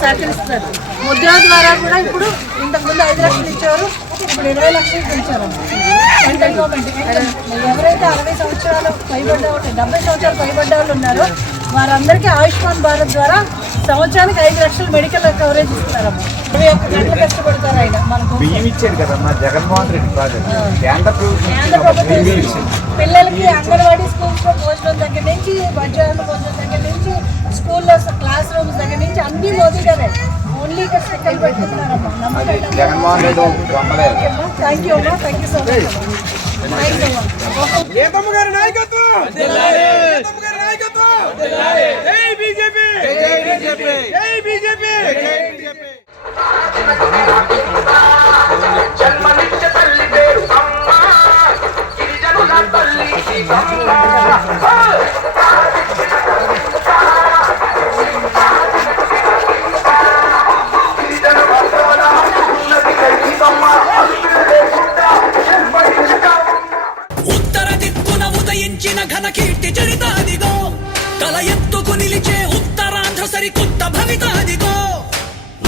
సహకరిస్తున్నారు. ముద్ర ద్వారా కూడా ఇప్పుడు ఇంతకుముందు ఐదు లక్షలు ఇచ్చేవారు ఇప్పుడు ఇరవై లక్షలు పెంచారు. సెంట్రల్ గవర్నమెంట్ ఎవరైతే అరవై సంవత్సరాలు పైబడ్డ వాళ్ళు డెబ్బై సంవత్సరాలు పైబడ్డ వాళ్ళు ఉన్నారో వారందరికీ ఆయుష్మాన్ భారత్ ద్వారా సంవత్సరానికి ఐదు లక్షలు మెడికల్ కవరేజ్ ఇస్తున్నారమ్మా ఇరవై ఒక్క గంటలు కష్టపడతారు ఆయన? మనకు ఇచ్చారు కదమ్మా జగన్మోహన్ రెడ్డి కేంద్ర ప్రభుత్వం. పిల్లలకి అంగన్వాడీ స్కూల్స్లో భోజనం దగ్గర నుంచి మధ్యాహ్నం భోజనం దగ్గర స్కూల్లో క్లాస్ రూమ్స్ దగ్గర నుంచి అన్ని మోదీ గారే ఓన్లీ ఇక్కడ స్టిక్కర్లు పెట్టుకుంటున్నారమ్మా అది నమ్మకం జగన్మోహన్ రెడ్డి బొమ్మలేదు థ్యాంక్ యూ అమ్మా థ్యాంక్ యూ సో మచ్ నేతమ్మ గారి నాయకత్వం నేతమ్మ గారి నాయకత్వం జై బీజేపీ జై బీజేపీ జై బీజేపీ కీర్తి చరితాదిగో. తల ఎత్తుకు నిలిచే ఉత్తరాంధ్ర సరికొత్త భవితాదిగో.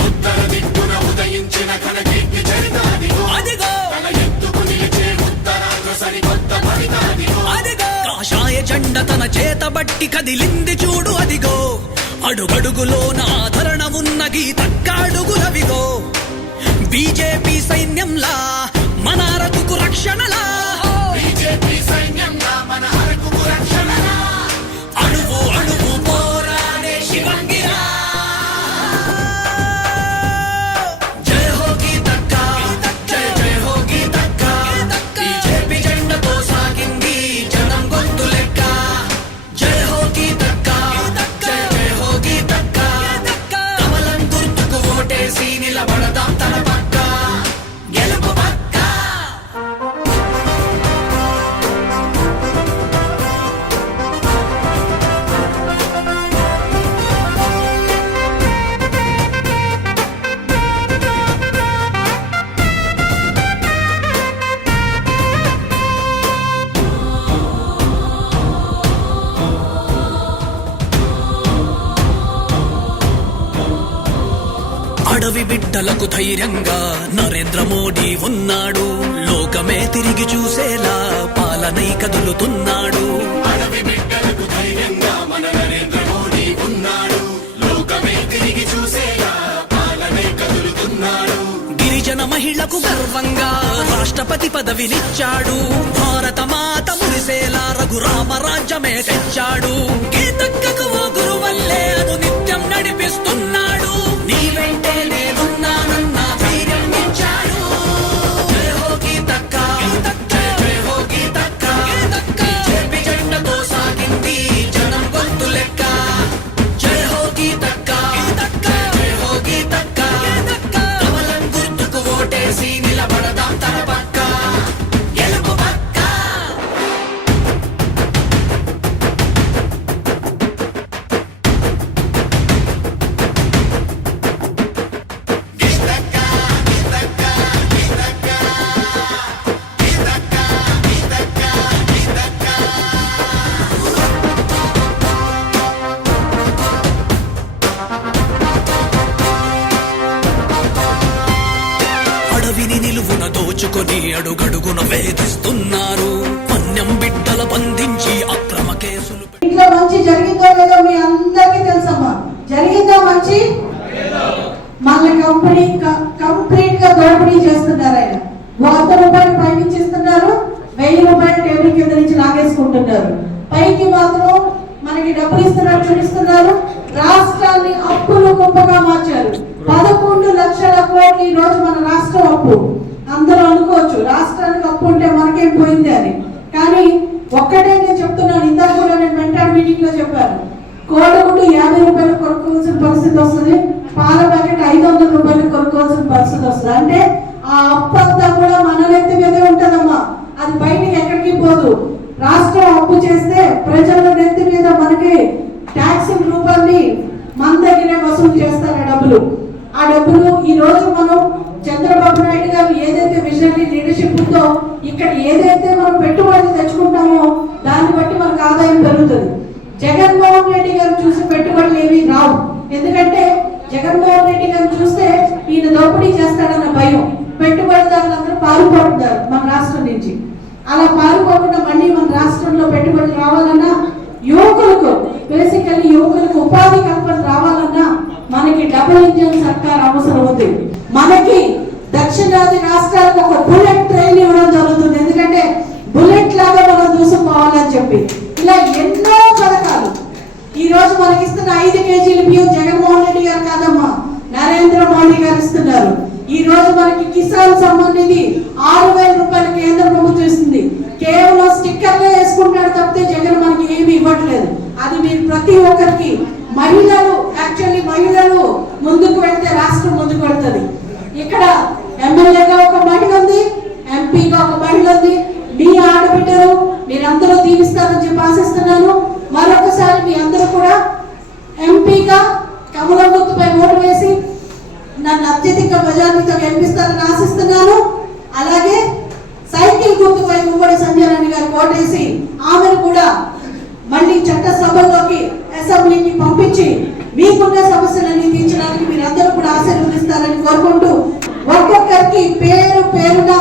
ఉత్తర దిక్కున ఉదయించిన ఘన కీర్తి చరితాదిగో అదిగో. తల ఎత్తుకు నిలిచే ఉత్తరాంధ్ర సరికొత్త భవితాదిగో అదిగో. కాషాయ జెండ తన చేత బట్టి కదిలింది చూడు అదిగో. అడుగడుగులోన ఆదరణ ఉన్న బిడ్డలకు ధైర్యంగా నరేంద్ర మోడీ ఉన్నాడు. లోకమే తిరిగి చూసేలా పాలనై కదులుతున్నాడు. అడవి బిడ్డలకు ధైర్యంగా మన నరేంద్ర మోడీ ఉన్నాడు. లోకమే తిరిగి చూసేలా పాలనై కదులుతున్నాడు. గిరిజన మహిళకు గర్వంగా రాష్ట్రపతి పదవినిచ్చాడు. భారత మాత మురిసేలా రఘురామ రాజ్యమే తెచ్చాడు. గీతక్కకు గురువల్లే అను నిత్యం నడిపిస్తున్నాడు. నీ వెంటే నేనున్నానన్న నిలువున అడుగడుగున వేధిస్తున్నారు. వన్యం బిడ్డల బంధించి అక్రమ కేసులు ఇంట్లో మంచి జరిగిందో లేదో మీ అందరికీ తెలుసమ్మా. జరిగిందా మంచి? మళ్ళీ కంపెనీ కంప్లీట్గా దోపిడీ చేస్తున్నారు ఆయన. వంద రూపాయలు పైనుంచి వెయ్యి రూపాయలు టేబుల్ కింద నుంచి లాగేసుకుంటున్నారు. పైకి మాత్రం మనకి డబ్బులు ఇస్తున్నారు చూపిస్తున్నారు. రాష్ట్రాన్ని అప్పులు కుప్పగా మార్చారు. పదకొండు లక్షల కోట్లు ఈ రోజు మన రాష్ట్రం అప్పు. అందరూ అనుకోవచ్చు రాష్ట్రానికి అప్పు ఉంటే మనకేం పోయింది అని. కానీ ఒక్కటే నేను చెప్తున్నాను ఇందాక కూడా నేను వెంటాడు మీటింగ్లో చెప్పాను. కోడిగుడ్డు యాభై రూపాయలు కొనుక్కోవాల్సిన పరిస్థితి వస్తుంది పాల ప్యాకెట్ ఐదు వందల రూపాయలు కొనుక్కోవాల్సిన పరిస్థితి వస్తుంది. అంటే ఆ అప్పు అంతా కూడా మన నెత్తి మీదే ఉంటదమ్మా. అది బయటికి ఎక్కడికి పోదు. రాష్ట్రం అప్పు చేస్తే ప్రజల నెత్తి మీద మనకి ట్యాక్స్ రూపాన్ని మన దగ్గరే వసూలు చేస్తారు ఆ డబ్బులు. ఆ డబ్బులు ఈ రోజు మనం చంద్రబాబు నాయుడు గారు ఏదైతే విజనరీ లీడర్షిప్ ఉందో ఇక్కడ ఏదైతే మనం పెట్టుబడులు తెచ్చుకుంటామో దాన్ని బట్టి మనకు ఆదాయం పెరుగుతుంది జగన్మోహన్ రెడ్డి గారు చూసి పెట్టుబడులు ఏమీ రావు ఎందుకంటే జగన్మోహన్ రెడ్డి గారు చూస్తే ఈయన దోపిడీ చేస్తాడన్న భయం పెట్టుబడిదారులందరూ పారిపోతున్నారు మన రాష్ట్రం నుంచి. అలా పారిపోకుండా మళ్ళీ మన రాష్ట్రంలో పెట్టుబడులు రావాలన్నా యువకులకు బేసికల్లీ యువకులకు ఉపాధి కల్పన రావాలన్నా మనకి డబుల్ ఇంజన్ సర్కార్ అవసరం ఉంది. మనకి దక్షిణాది రాష్ట్రాలకు ఒక బుల్లెట్ ట్రైన్ ఇవ్వడం జరుగుతుంది. ఎందుకంటే బుల్లెట్ లాగా మనం దూసుకుపోవాలని చెప్పి. ఇలా ఎన్నో పథకాలు. ఈ రోజు మనకి ఇస్తున్న ఐదు కేజీల బియ్యం జగన్మోహన్ రెడ్డి గారు కాదమ్మా. నరేంద్ర మోడీ గారు ఇస్తున్నారు ఈ రోజు మనకి కిసాన్ సమ్మాన్ నిధి ఆరు వేల రూపాయలు కేంద్ర ప్రభుత్వం ఇస్తుంది కేవలం స్టిక్కర్లే వేసుకుంటాడు తప్పితే జగన్ మనకి ఏమి ఇవ్వట్లేదు. అది మీరు ప్రతి ఒక్కరికి మహిళలు యాక్చువల్లీ మహిళలు ముందుకు వెళ్తే రాష్ట్రం ముందుకు వెళ్తుంది. ఇక్కడ ఎమ్మెల్యేగా ఒక మహిళ ఉంది ఎంపీగా ఒక మహిళ ఉంది. మీ ఆడబిడ్డలు గుర్తుపై సంజయ్ గారు ఓటేసి ఆమెను కూడా మళ్ళీ చట్ట చట్టసభల్లోకి అసెంబ్లీకి పంపించి మీకున్న సమస్యలన్నీ తీర్చడానికి మీరందరూ కూడా ఆశీర్వదిస్తారని కోరుకుంటూ ఒక్కొక్కరికి పేరు పేరున